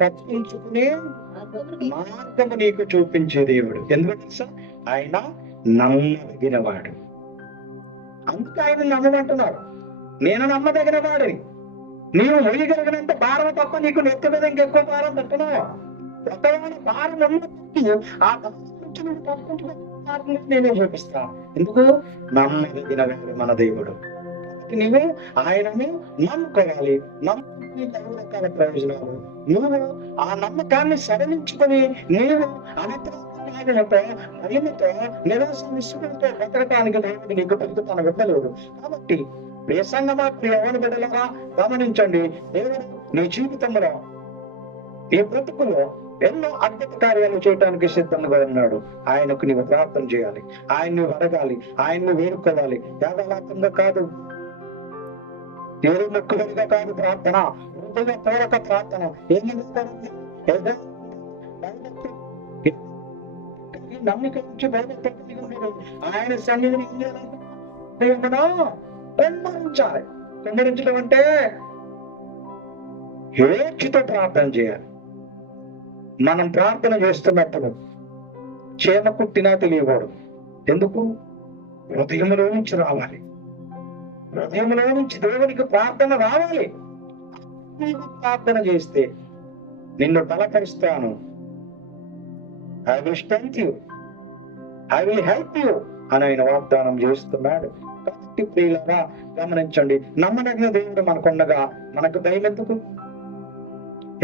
తప్పించుకునే మార్గము నీకు చూపించే దేవుడు. ఎందుకంటే తెలుసా? ఆయన నమ్మదగిన వాడు. అందుకు ఆయన నమ్మమంటున్నారు. నేను నమ్మదగిన వాడిని. నీవు మొయ్యగలిగినంత భారం తప్ప నీకు నెత్తి మీద ఇంకెక్కువ భారం పెట్టినావు. ఒకవేళ భారం ఉన్నప్పటికీ ఆ భారం నుంచి నువ్వు తప్పించుకునే మార్గం నేనే చూపిస్తాను. ఎందుకు? నమ్మదగిన వాడు మన దేవుడు. నీవు ఆయనను నమ్ముకోవాలి. నమ్ముకుని ఎన్నో రకాల ప్రయోజనాలు. నువ్వు ఆ నమ్మకాన్ని సడలించుకొని నీవు అనితతో మహిమతో నిరాశ నిస్సులతో బ్రతకటానికి దేవుడు నీకు పెరుగుతాను ఇవ్వలేదు. కాబట్టి ప్రియ సంగమా, ప్రియ యవ్వన బిడ్డలారా గమనించండి. దేవుడు నీ జీవితంలో ఈ బ్రతుకులో ఎన్నో అద్భుత కార్యాలు చేయడానికి సిద్ధంగా ఉన్నాడు. ఆయనకు నీవు ప్రార్థన చేయాలి, ఆయన్ని అడగాలి, ఆయన్ని వేడుకోవాలి. యాగలాపంగా కాదు, ఎవరు మొక్కులుగా కాదు ప్రార్థన, పూర్వక ప్రార్థన. ఏమి నమ్మిక నుంచి బయలుదేరి ఆయన సన్నిధిని కుమ్మరించాలి. కుమ్మరించడం అంటే హేక్షతో ప్రార్థన చేయాలి. మనం ప్రార్థన చేస్తున్నప్పుడు చేమ కుట్టినా తెలియకూడదు. ఎందుకు? హృదయంలో నుంచి రావాలి. హృదయంలో నుంచి దేవునికి ప్రార్థన రావాలి. నీవు ప్రార్థన చేస్తే నిన్ను బలపరుస్తాను, I will strength you, I will help you అని ఆయన వాగ్దానం చేస్తున్నాడు. కాబట్టి ప్రియులారా గమనించండి, నమ్మదగిన దేవుడు మనకుండగా మనకు భయం ఎందుకు?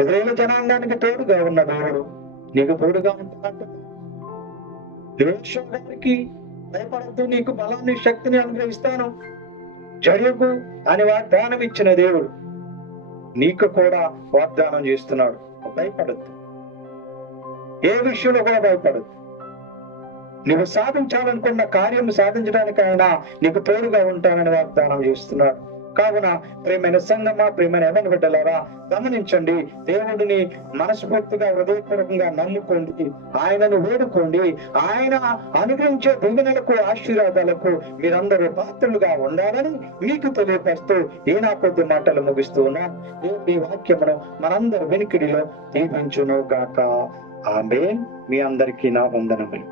ఇశ్రాయేలు జనాంగానికి తోడుగా ఉన్న దేవుడు నీకు తోడుగా ఉంటున్నట్టు. యోషువ గారికి భయపడద్దు, నీకు బలాన్ని శక్తిని అనుగ్రహిస్తాను, జరుగు అని వాగ్దానం ఇచ్చిన దేవుడు నీకు కూడా వాగ్దానం చేస్తున్నాడు. భయపడద్దు, ఏ విషయంలో కూడా భయపడద్దు. నువ్వు సాధించాలనుకున్న కార్యం సాధించడానికి ఆయన నీకు తోడుగా ఉంటానని వాగ్దానం చేస్తున్నాడు. కావున ప్రేమైన సంగమా, ప్రేమైన యవ్వన బిడ్డలారా గమనించండి. దేవుడిని మనస్ఫూర్తిగా హృదయపూర్వకంగా నమ్ముకోండి, ఆయనను వేడుకోండి. ఆయన అనుగ్రహించే దీవెనలకు ఆశీర్వాదాలకు మీరందరూ పాత్రలుగా ఉండాలని మీకు తెలియపరుస్తూ ఈ నా కొద్ది మాటలు ముగిస్తూ ఉన్నా. దేవుడి వాక్యమును మనందరి వెనుకిడిలో దీవించును గాక. ఆమేన్. మీ అందరికీ నా వందనములు.